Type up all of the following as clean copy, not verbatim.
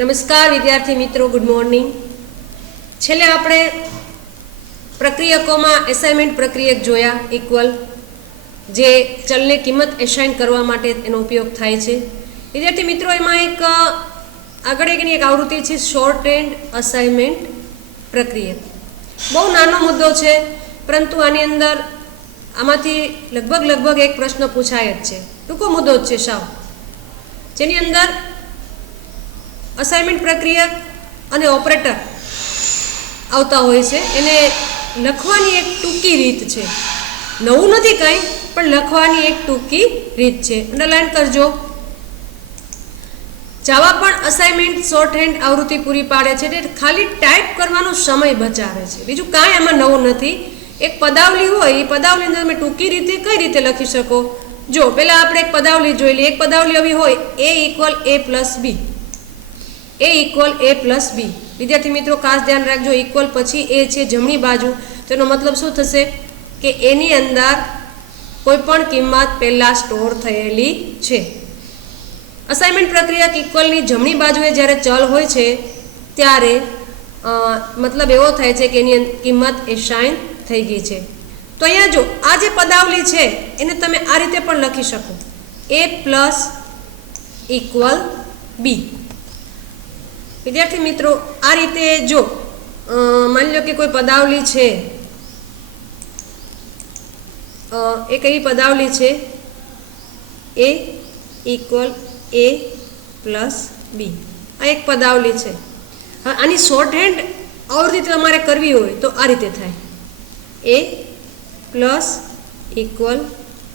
નમસ્કાર વિદ્યાર્થી મિત્રો, ગુડ મોર્નિંગ. છેલ્લે આપણે પ્રક્રિયકોમાં એસાઇનમેન્ટ પ્રક્રિયક જોયા ઇક્વલ, જે ચલને કિંમત એસાઇન કરવા માટે એનો ઉપયોગ થાય છે. વિદ્યાર્થી મિત્રો, એમાં એક આગળ એક આવૃત્તિ છે શોર્ટ હેન્ડ અસાઇનમેન્ટ પ્રક્રિયક. બહુ નાનો મુદ્દો છે, પરંતુ આની અંદર આમાંથી લગભગ એક પ્રશ્ન પૂછાય જ છે. ટૂંકો મુદ્દો જ છે સાવ, જેની અંદર અસાઇનમેન્ટ પ્રક્રિયક અને ઓપરેટર આવતા હોય છે. એને લખવાની એક ટૂંકી રીત છે. નવું નથી કંઈ, પણ લખવાની એક ટૂંકી રીત છે. અંડરલાઇન કરજો. જાવા પણ અસાઇનમેન્ટ શોર્ટ હેન્ડ આવૃત્તિ પૂરી પાડે છે. એટલે ખાલી ટાઈપ કરવાનો સમય બચાવે છે, બીજું કાંઈ આમાં નવું નથી. એક પદાવલી હોય, એ પદાવલી અંદર તમે ટૂંકી રીતે કઈ રીતે લખી શકો. જો પહેલાં આપણે એક પદાવલી જોઈ લઈએ. એક પદાવલી આવી હોય a = a + b, a = a + b. વિદ્યાર્થી મિત્રો, ખાસ ધ્યાન રાખજો, ઇક્વલ પછી એ છે જમણી બાજુ. તેનો મતલબ શું થશે કે એની અંદર કોઈ પણ કિંમત પહેલાં સ્ટોર થયેલી છે. અસાઇનમેન્ટ પ્રક્રિયક ઇક્વલની જમણી બાજુએ જ્યારે ચલ હોય છે ત્યારે મતલબ એવો થાય છે કે એની કિંમત એસાઇન થઈ ગઈ છે. તો અહીંયા જો આ જે પદાવલી છે એને તમે આ રીતે પણ લખી શકો, a = b. વિદ્યાર્થી મિત્રો, આ રીતે જો માની લો કે કોઈ પદાવલી છે, એ કઈ પદાવલી છે, a = a + b. આ એક પદાવલી છે. હવે આની શોર્ટ હેન્ડ આવૃત્તિ તમારે કરવી હોય તો આ રીતે થાય, a =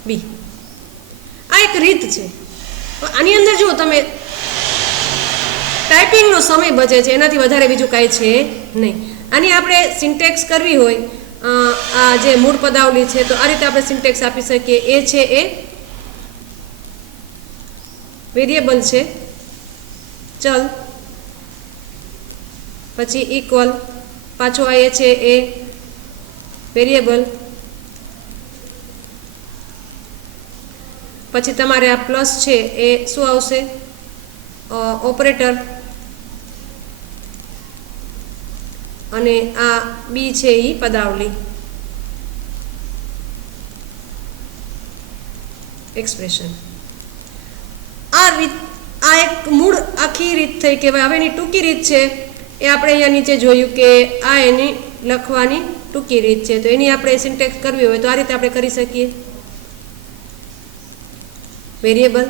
b. આ એક રીત છે. આની અંદર જો તમે ટાઈપિંગનો સમય બચે છે, એનાથી વધારે બીજું કાંઈ છે નહીં. આની આપણે સિન્ટેક્સ કરવી હોય, આ જે મૂળ પદાવલી છે, તો આ રીતે આપણે સિન્ટેક્સ આપી શકીએ. એ છે એ વેરિયેબલ છે, ચલ, પછી ઇક્વલ, પાછો આ એ છે એ વેરિયેબલ, પછી તમારે આ પ્લસ છે એ શું આવશે, ઓપરેટર, અને આ બી છે એ પદાવલી, એક્સપ્રેશન. આ રીત, આ એક મૂળ આખી રીત થઈ કહેવાય. હવે એની ટૂંકી રીત છે એ આપણે અહીંયા નીચે જોયું કે આ એની લખવાની ટૂંકી રીત છે. તો એની આપણે સિન્ટેક્સ કરવી હોય તો આ રીતે આપણે કરી શકીએ. વેરિયેબલ,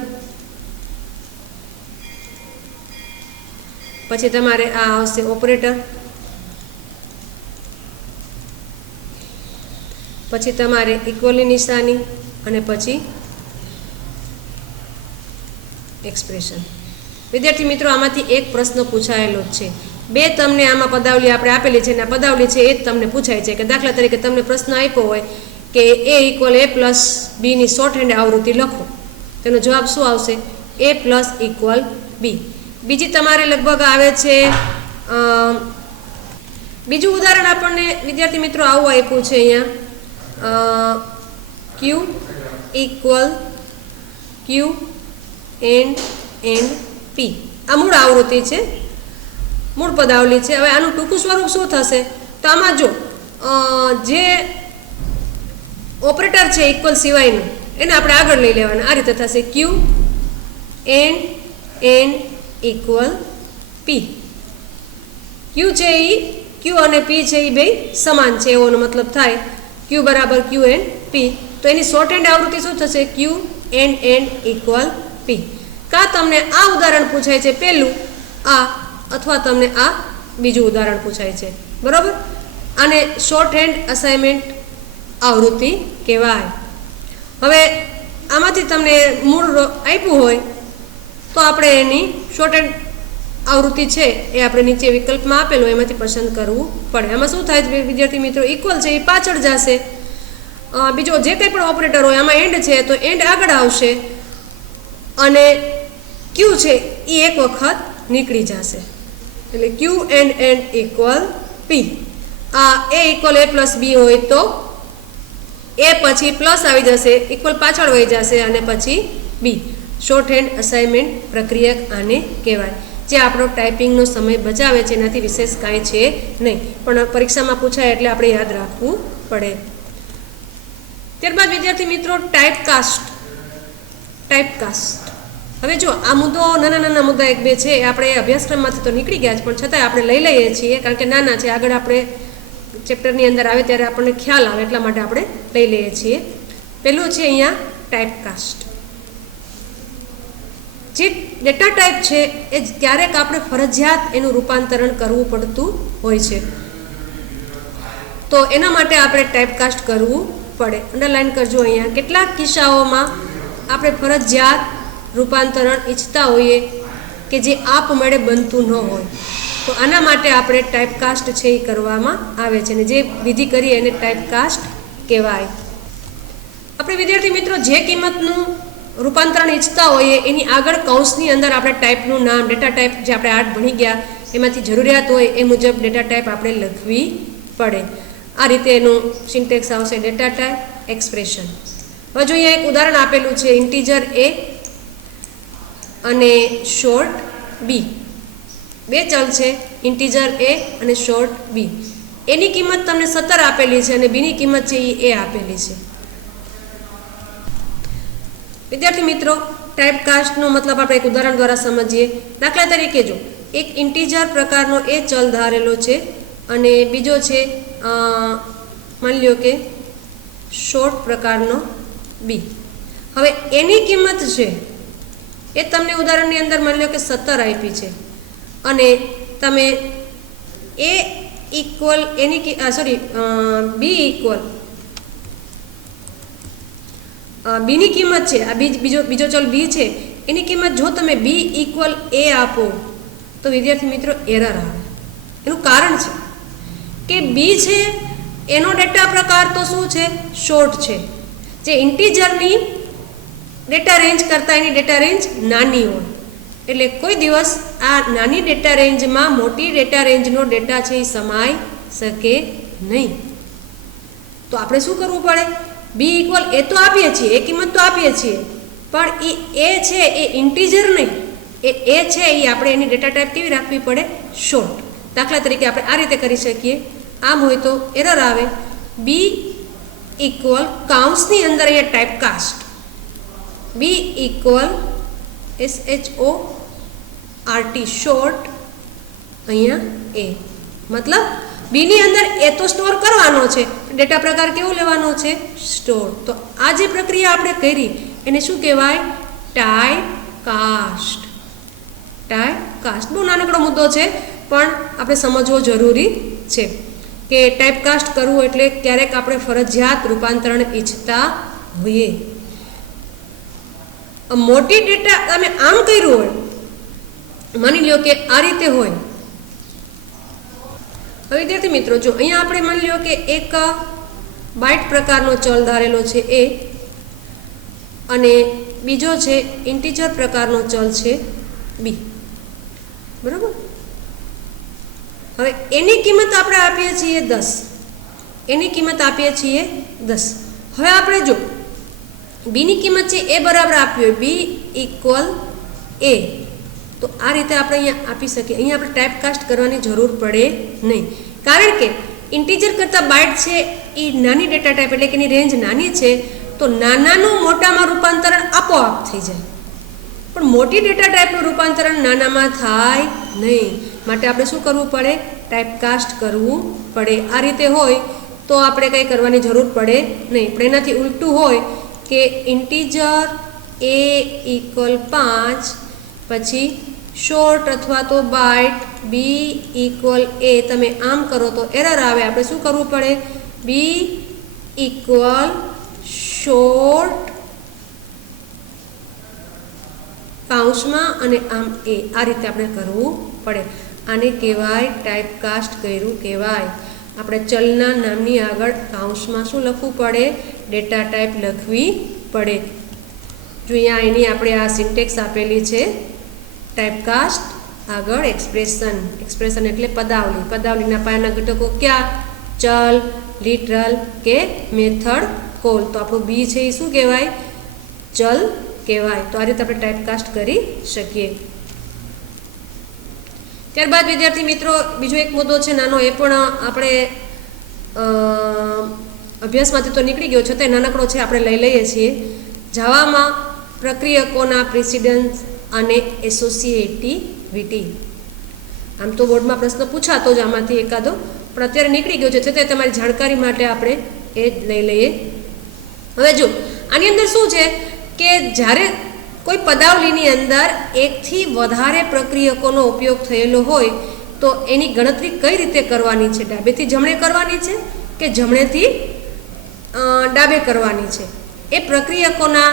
પછી તમારે આ આવશે ઓપરેટર, પછી તમારે ઇક્વલની નિશાની, અને પછી એક્સપ્રેશન. વિદ્યાર્થી મિત્રો, આમાંથી એક પ્રશ્ન પૂછાયેલો જ છે. બે તમને આમાં પદાવલી આપણે આપેલી છે, અને આ પદાવલી છે એ જ તમને પૂછાય છે. કે દાખલા તરીકે તમને પ્રશ્ન આપ્યો હોય કે a = a + b ની શોર્ટ હેન્ડ આવૃત્તિ લખો. તેનો જવાબ શું આવશે, a + b. બીજી તમારે લગભગ આવે છે, બીજું ઉદાહરણ આપણને વિદ્યાર્થી મિત્રો આવું આપ્યું છે અહીંયા, q and p. આ મૂળ આવૃત્તિ છે, મૂળ પદાવલી છે. હવે આનું ટૂંકું સ્વરૂપ શું થશે, તો આમાં જો જે ઓપરેટર છે ઇક્વલ સિવાયનું, એને આપણે આગળ લઈ લેવાના. આ રીતે થશે, q and = p. q છે એ, q અને p છે એ બે સમાન છે એવો મતલબ થાય, q = q and p. તો એની શોર્ટ હેન્ડ આવૃત્તિ શું થશે, q and = p. કાં તમને આ ઉદાહરણ પૂછાય છે પહેલું આ, અથવા તમને આ બીજું ઉદાહરણ પૂછાય છે, બરાબર. આને શોર્ટ હેન્ડ અસાઇનમેન્ટ આવૃત્તિ કહેવાય. હવે આમાંથી તમને મૂળ આપ્યું હોય તો આપણે એની શોર્ટ હેન્ડ આવૃત્તિ છે એ આપણે નીચે વિકલ્પમાં આપેલું એમાંથી પસંદ કરવું પડે. આમાં શું થાય વિદ્યાર્થી મિત્રો, ઇક્વલ છે એ પાછળ જશે, બીજો જે કંઈ પણ ઓપરેટર હોય આમાં એન્ડ છે તો એન્ડ આગળ આવશે, અને ક્યુ છે એ એક વખત નીકળી જશે. એટલે q and = p. આ a = a + b હોય તો એ પછી પ્લસ આવી જશે, ઇક્વલ પાછળ વહી જશે, અને પછી બી. શોર્ટ હેન્ડ અસાઇનમેન્ટ પ્રક્રિયક આને કહેવાય. જે આપણો ટાઈપિંગનો સમય બચાવે છે, એનાથી વિશેષ કાંઈ છે નહીં, પણ પરીક્ષામાં પૂછાય એટલે આપણે યાદ રાખવું પડે. ત્યારબાદ વિદ્યાર્થી મિત્રો ટાઈપકાસ્ટ. હવે જો આ મુદ્દો નાના મુદ્દા એક બે છે એ આપણે અભ્યાસક્રમમાંથી તો નીકળી ગયા છે, પણ છતાંય આપણે લઈ લઈએ છીએ કારણ કે નાના છે, આગળ આપણે ચેપ્ટરની અંદર આવે ત્યારે આપણને ખ્યાલ આવે એટલા માટે આપણે લઈ લઈએ છીએ. પહેલું છે અહીંયા ટાઈપકાસ્ટ. જે ડેટા ટાઈપ છે એ ક્યારેક આપણે ફરજિયાત એનું રૂપાંતરણ કરવું પડતું હોય છે, તો એના માટે આપણે ટાઈપકાસ્ટ કરવું પડે. અંડરલાઈન કરજો અહીંયા. કેટલાક કિસ્સાઓમાં આપણે ફરજિયાત રૂપાંતરણ ઈચ્છતા હોઈએ કે જે આપમેળે બનતું ન હોય, તો આના માટે આપણે ટાઈપકાસ્ટ છે એ કરવામાં આવે છે, અને જે વિધિ કરીએ એને ટાઈપકાસ્ટ કહેવાય. આપણે વિદ્યાર્થી મિત્રો જે કિંમતનું રૂપાંતરણ ઈચ્છતા હોઈએ એની આગળ કૌંસની અંદર આપણે ટાઈપનું નામ, ડેટા ટાઈપ જે આપણે 8 ભણી ગયા એમાંથી જરૂરિયાત હોય એ મુજબ ડેટા ટાઈપ આપણે લખવી પડે. આ રીતે એનું સિન્ટેક્સ આવશે ડેટા ટાઈપ એક્સપ્રેશન. હવે જો અહીંયા એક ઉદાહરણ આપેલું છે, ઇન્ટીજર એ અને શોર્ટ બી. બે ચલ છે, ઇન્ટીજર એ અને શોર્ટ બી. એની કિંમત તમને 17 આપેલી છે અને બીની કિંમત છે એ આપેલી છે. વિદ્યાર્થી મિત્રો ટાઈપકાસ્ટનો મતલબ આપણે એક ઉદાહરણ દ્વારા સમજીએ. દાખલા તરીકે જો એક ઇન્ટીજર પ્રકારનો એ ચલ ધારેલો છે અને બીજો છે માની લ્યો કે શોર્ટ પ્રકારનો બી. હવે એની કિંમત છે એ તમને ઉદાહરણની અંદર માની લો કે 17 આપી છે અને તમે એ ઇક્વલ એની બી ઇક્વલ બીની કિંમત છે, આ બીજો ચલ બી છે, એની કિંમત જો તમે બી ઇક્વલ એ આપો તો વિદ્યાર્થી મિત્રો એરર આવે. એનું કારણ છે કે બી છે એનો ડેટા પ્રકાર તો શું છે? શોર્ટ છે, જે ઇન્ટીજરની ડેટા રેન્જ કરતાં એની ડેટા રેન્જ નાની હોય, એટલે કોઈ દિવસ આ નાની ડેટા રેન્જમાં મોટી ડેટા રેન્જનો ડેટા છે એ સમાઈ શકે નહીં. તો આપણે શું કરવું પડે? બી ઇક્વલ એ તો આપીએ છીએ, એ કિંમત તો આપીએ છીએ, પણ એ છે એ ઇન્ટીજર નહીં, એ છે એ આપણે એની ડેટા ટાઈપ કેવી રાખવી પડે? શોર્ટ. દાખલા તરીકે આપણે આ રીતે કરી શકીએ. આમ હોય તો એરર આવે બી ઇક્વલ કાઉન્સની અંદર અહીંયા ટાઈપકાસ્ટ બી ઇક્વલ SHORT શોર્ટ અહીંયા એ, મતલબ બીની અંદર એ તો સ્ટોર કરવાનો છે, ડેટા પ્રકાર કેવો લેવાનો છે? સ્ટોર. તો આ જે પ્રક્રિયા આપણે કરી એને શું કહેવાય? ટાઈપકાસ્ટ. બહુ નાનકડો મુદ્દો છે પણ આપણે સમજવો જરૂરી છે કે ટાઈપકાસ્ટ કરવું એટલે ક્યારેક આપણે ફરજિયાત રૂપાંતરણ ઈચ્છતા હોઈએ. મોટી ડેટા તમે આમ કર્યું હોય, માની લો કે આ રીતે હોય. હવે વિદ્યાર્થી મિત્રો જો અહીંયા આપણે માની લો કે એક બાઇટ પ્રકારનો ચલ ધારેલો છે એ અને બીજો છે ઇન્ટીજર પ્રકારનો ચલ છે બી, બરાબર. હવે એની કિંમત આપણે આપીએ છીએ 10. હવે આપણે જો બીની કિંમત છે એ બરાબર આપી હોય, બી ઇક્વલ એ, તો આ રીતે આપણે અહીંયા આપી શકીએ. અહીંયા આપણે ટાઈપકાસ્ટ કરવાની જરૂર પડે નહીં, કારણ કે ઇન્ટીજર કરતાં બાઇટ છે એ નાની ડેટા ટાઈપ એટલે કે એની રેન્જ નાની છે, તો નાનાનું મોટામાં રૂપાંતરણ આપોઆપ થઈ જાય, પણ મોટી ડેટા ટાઈપનું રૂપાંતરણ નાનામાં થાય નહીં. માટે આપણે શું કરવું પડે? ટાઈપકાસ્ટ કરવું પડે. આ રીતે હોય તો આપણે કંઈ કરવાની જરૂર પડે નહીં, પણ એનાથી ઉલટું હોય કે ઇન્ટીજર એ ઇક્વલ 5 પછી શોર્ટ અથવા તો બાઇટ બી ઇક્વલ એ, તમે આમ કરો તો એરર આવે. આપણે શું કરવું પડે? બી ઇક્વલ શોર્ટ કાઉન્સમાં અને આમ એ, આ રીતે આપણે કરવું પડે. આને કહેવાય ટાઈપકાસ્ટ કર્યું કહેવાય. આપણે ચલના નામની આગળ કાઉન્સમાં શું લખવું પડે? ડેટા ટાઈપ લખવી પડે. જો અહીંયા એની આપણે આ સિન્ટેક્સ આપેલી છે, ટાઈપકાસ્ટ આગળ એક્સપ્રેશન એટલે પદાવલી. પદાવલીના પાયાના ઘટકો ક્યાં? ચલ, લિટરલ કે મેથડ કોલ. તો આપણું બી છે એ શું કહેવાય? ચલ કહેવાય. તો આ રીતે આપણે ટાઈપકાસ્ટ કરી શકીએ. ત્યારબાદ વિદ્યાર્થી મિત્રો બીજો એક મુદ્દો છે નાનો, એ પણ આપણે અભ્યાસમાંથી તો નીકળી ગયો છતાંય નાનકડો છે, આપણે લઈ લઈએ છીએ. જાવામાં પ્રક્રિયકોના પ્રિસિડન્સ અને એસોસિએટિવિટી. આમ તો બોર્ડમાં પ્રશ્ન પૂછાતો જ આમાંથી એકાદો, પણ અત્યારે નીકળી ગયો છે છતાંય તમારી જાણકારી માટે આપણે એ જ લઈ લઈએ. હવે જો આની અંદર શું છે કે જ્યારે કોઈ પદાવલીની અંદર એકથી વધારે પ્રક્રિયકોનો ઉપયોગ થયેલો હોય તો એની ગણતરી કઈ રીતે કરવાની છે? ડાબેથી જમણે કરવાની છે કે જમણેથી ડાબે કરવાની છે? એ પ્રક્રિયકોના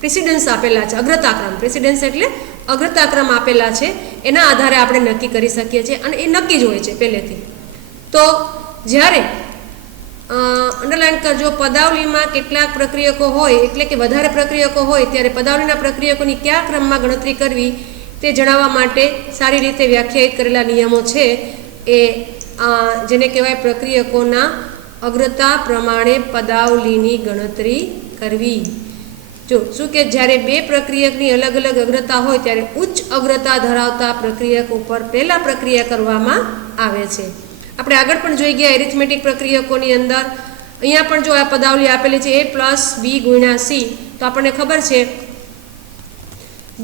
પ્રેસિડન્સ આપેલા છે, અગ્રતાક્રમ. પ્રેસિડન્સ એટલે અગ્રતાક્રમ આપેલા છે, એના આધારે આપણે નક્કી કરી શકીએ છીએ અને એ નક્કી જ હોય છે પહેલેથી. તો જ્યારે અંડરલાઇન કરજો, પદાવલીમાં કેટલાક પ્રક્રિયકો હોય એટલે કે વધારે પ્રક્રિયકો હોય ત્યારે પદાવલીના પ્રક્રિયકોની કયા ક્રમમાં ગણતરી કરવી તે જણાવવા માટે સારી રીતે વ્યાખ્યાયિત કરેલા નિયમો છે એ જેને કહેવાય પ્રક્રિયકોના અગ્રતા પ્રમાણે પદાવલીની ગણતરી કરવી. જો શું કે જ્યારે બે પ્રક્રિયકની અલગ અલગ અગ્રતા હોય ત્યારે ઉચ્ચ અગ્રતા ધરાવતા પ્રક્રિયક ઉપર પહેલા પ્રક્રિયા કરવામાં આવે છે. આપણે આગળ પણ જોઈ ગયા એરિથમેટિક પ્રક્રિયકોની અંદર. અહીંયા પણ જો આ પદાવલી આપેલી છે a+b × c, તો આપણને ખબર છે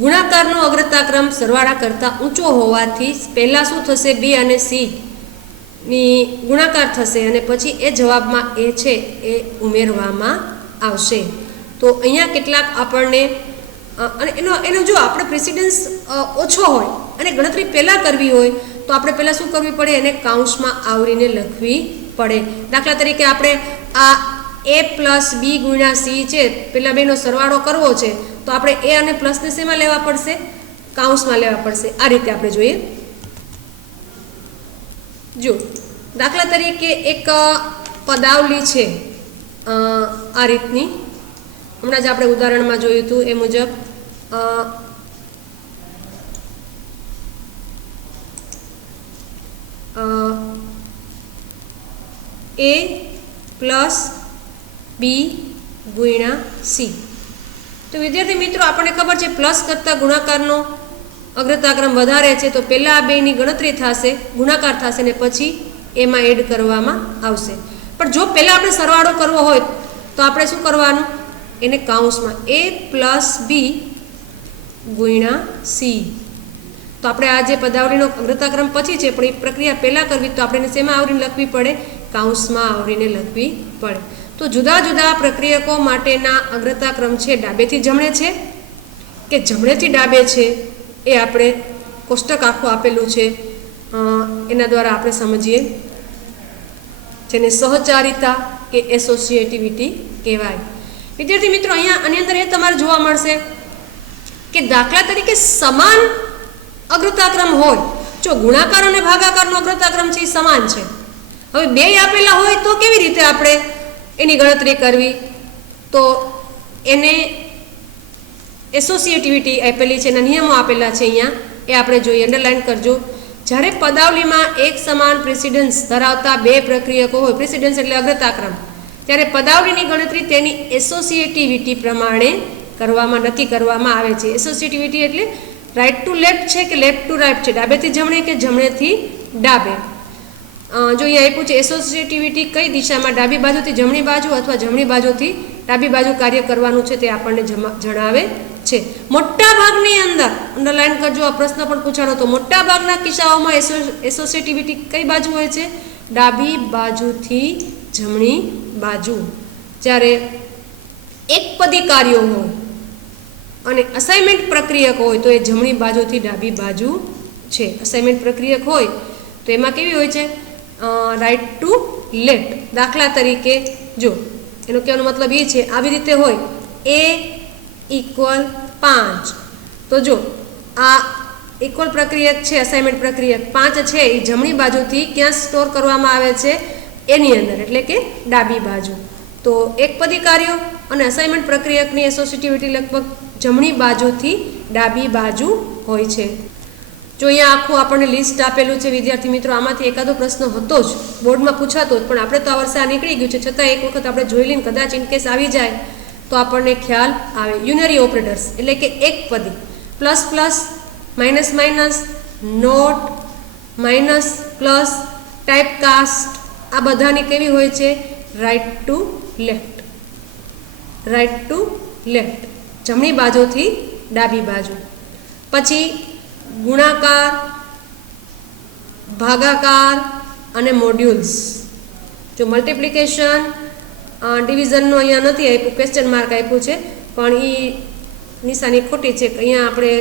ગુણાકારનો અગ્રતાક્રમ સરવાળા કરતાં ઊંચો હોવાથી પહેલાં શું થશે? b અને c ની ગુણાકાર થશે અને પછી એ જવાબમાં એ છે એ ઉમેરવામાં આવશે. તો અહીંયા કેટલાક આપણને અને એનો જો આપણે પ્રેસિડન્સ ઓછો હોય અને ગણતરી પહેલાં કરવી હોય તો આપણે પહેલાં શું કરવી પડે? એને કાઉન્સમાં આવરીને લખવી પડે. દાખલા તરીકે આપણે આ a+b × c છે, પેલા બેનો સરવાળો કરવો છે તો આપણે એ અને પ્લસને શેમાં લેવા પડશે? કાઉન્સમાં લેવા પડશે. આ રીતે આપણે જોઈએ. જો દાખલા તરીકે એક પદાવલી છે આ રીતની, હમણાં જ આપણે ઉદાહરણમાં જોયું હતું એ મુજબ a+b × c. તો વિદ્યાર્થી મિત્રો આપણને ખબર છે પ્લસ કરતાં ગુણાકારનો અગ્રતાક્રમ વધારે છે, તો પહેલાં આ બેની ગણતરી થશે, ગુણાકાર થશે ને પછી એમાં એડ કરવામાં આવશે. પણ જો પહેલાં આપણે સરવાળો કરવો હોય તો આપણે શું કરવાનું? એને કાઉન્સમાં a+b × c. તો આપણે આ જે પદાવલીનો અગ્રતાક્રમ પછી છે પણ એ પ્રક્રિયા પહેલાં કરવી તો આપણે શેમાં આવરીને લખવી પડે? કાઉન્સમાં આવરીને લખવી પડે. તો જુદા જુદા પ્રક્રિયકો માટેના અગ્રતાક્રમ છે ડાબેથી જમણે છે કે જમણેથી ડાબે છે એ આપણે કોષ્ટક આખું આપેલું છે એના દ્વારા આપણે સમજીએ, જેને સહચારિતા કે એસોસિએટિવિટી કહેવાય. વિદ્યાર્થી મિત્રો અહીંયા આની અંદર એ તમારે જોવા મળશે કે દાખલા તરીકે સમાન અગ્રતાક્રમ હોય, જો ગુણાકાર અને ભાગાકારનો અગ્રતાક્રમ છે એ સમાન છે, હવે બે આપેલા હોય તો કેવી રીતે આપણે એની ગણતરી કરવી? તો એને એસોસિએટિવિટી આપેલી છે, એના નિયમો આપેલા છે અહીંયા, એ આપણે જોઈએ. અંડરલાઇન કરજો. જ્યારે પદાવલીમાં એક સમાન પ્રેસિડન્સ ધરાવતા બે પ્રક્રિયકો હોય, પ્રેસિડન્સ એટલે અગ્રતાક્રમ, ત્યારે પદાવલીની ગણતરી તેની એસોસિએટિવિટી પ્રમાણે નક્કી કરવામાં આવે છે. એસોસિએટિવિટી એટલે રાઇટ ટુ લેફ્ટ છે કે લેફ્ટ ટુ રાઇટ છે, ડાબેથી જમણે કે જમણેથી ડાબે. જો અહીંયા આપ્યું છે એસોસિએટિવિટી કઈ દિશામાં, ડાબી બાજુથી જમણી બાજુ અથવા જમણી બાજુથી ડાબી બાજુ કાર્ય કરવાનું છે તે આપણને જણાવે છે. મોટા ભાગની અંદર અંડરલાઇન કરજો, આ પ્રશ્ન પણ પૂછાણો તો મોટા ભાગના કિસ્સાઓમાં એસોસિએટિવિટી કઈ બાજુ હોય છે? ડાબી બાજુથી જમણી બાજુ. જ્યારે એકપદી કાર્યો હોય અને અસાઇનમેન્ટ પ્રક્રિયક હોય તો એ જમણી બાજુથી ડાબી બાજુ છે. અસાઇનમેન્ટ પ્રક્રિયક હોય તો એમાં કેવી હોય છે? Right to left. દાખલા તરીકે જો એનો કહેવાનો મતલબ એ છે આવી રીતે હોય a=5, તો જો આ ઇક્વલ પ્રક્રિયક છે, અસાઇનમેન્ટ પ્રક્રિયક 5 છે એ જમણી બાજુથી ક્યાં સ્ટોર કરવામાં આવે છે? એની અંદર, એટલે કે ડાબી બાજુ. તો એકપદી કાર્યો અને અસાઇનમેન્ટ પ્રક્રિયકની એસોસિએટિવિટી લગભગ જમણી બાજુથી ડાબી બાજુ હોય છે. જો અહીંયા આખું આપણને લિસ્ટ આપેલું છે વિદ્યાર્થી મિત્રો, આમાંથી એકાદો પ્રશ્ન હતો જ બોર્ડમાં પૂછાતો જ, પણ આપણે તો આ વર્ષે આ નીકળી ગયું છે, છતાં એક વખત આપણે જોઈ લઈને કદાચ ઇનકેસ આવી જાય તો આપણને ખ્યાલ આવે. યુનરી ઓપરેટર્સ એટલે કે એકપદી, plus plus, minus minus, not, minus, plus, typecast આ બધાની કેવી હોય છે? Right to left. Right to left, જમણી બાજુથી ડાબી બાજુ. પછી ગુણાકાર, ભાગાકાર અને મોડ્યુલ્સ. જો મલ્ટિપ્લિકેશન ડિવિઝનનો અહીંયા નથી આપ્યું, ક્વેશ્ચન માર્ક આપ્યું છે, પણ એ નિશાની ખોટી છે. અહીંયા આપણે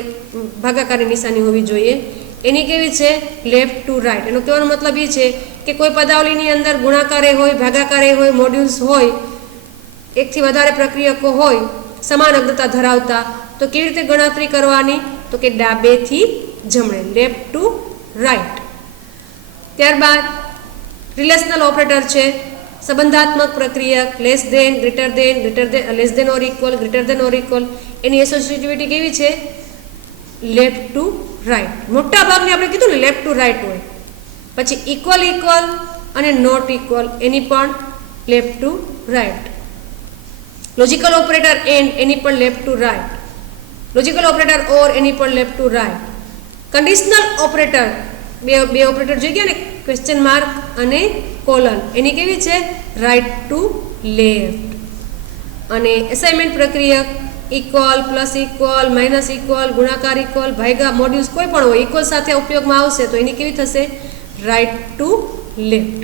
ભાગાકારની નિશાની હોવી જોઈએ. એની કેવી છે? Left to right. એનો કહેવાનો મતલબ એ છે કે કોઈ પદાવલીની અંદર ગુણાકારે હોય, ભાગાકારે હોય, મોડ્યુલ્સ હોય, એકથી વધારે પ્રક્રિયકો હોય સમાન અગ્રતા ધરાવતા, તો કેવી રીતે ગણતરી કરવાની? તો કે ડાબેથી જમણે, લેફ્ટ ટુ રાઇટ. ત્યારબાદ રિલેશનલ ઓપરેટર છે, સંબંધાત્મક પ્રક્રિયક, less than, greater than, less than or equal, greater than or equal. એની એસોસિએટિવિટી કેવી છે? Left to right. મોટા ભાગની આપણે કીધું ને લેફ્ટ ટુ રાઇટ હોય. પછી ઇક્વલ ઇક્વલ અને નોટ ઇક્વલ, એની પણ left to right. Logical operator and, એની પણ left to right. Logical operator or, એની પણ left to right. Conditional operator, બે ઓપરેટર જોઈ ગયા ને, ક્વેશ્ચન માર્ક અને કોલન, એની કેવી છે? Right to left. અને એસાઇનમેન્ટ પ્રક્રિયક equal, plus equal, minus equal, ગુણાકાર ઇક્વલ, ભાગ્યા, મોડ્યુલ્સ કોઈ પણ હોય ઇક્વલ સાથે ઉપયોગમાં આવશે તો એની કેવી થશે? Right to left.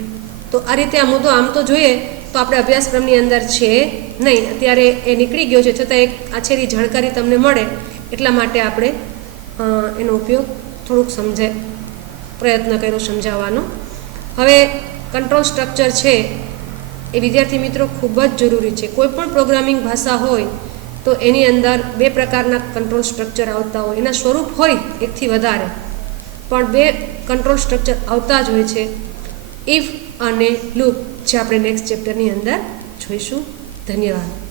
તો આ રીતે આ મુદ્દો આમ તો જોઈએ તો આપણે અભ્યાસક્રમની અંદર છે નહીં, અત્યારે એ નીકળી ગયો છે, છતાં એક આછેરી જાણકારી તમને મળે એટલા માટે આપણે એનો ઉપયોગ થોડુંક પ્રયત્ન કર્યો સમજાવવાનો. હવે કંટ્રોલ સ્ટ્રક્ચર છે એ વિદ્યાર્થી મિત્રો ખૂબ જ જરૂરી છે. કોઈ પણ પ્રોગ્રામિંગ ભાષા હોય તો એની અંદર બે પ્રકારના કંટ્રોલ સ્ટ્રક્ચર આવતા હોય. એના સ્વરૂપ હોય એકથી વધારે, પણ બે કંટ્રોલ સ્ટ્રક્ચર આવતા જ હોય છે, ઇફ અને લૂપ, જે આપણે નેક્સ્ટ ચેપ્ટરની અંદર જોઈશું. ધન્યવાદ.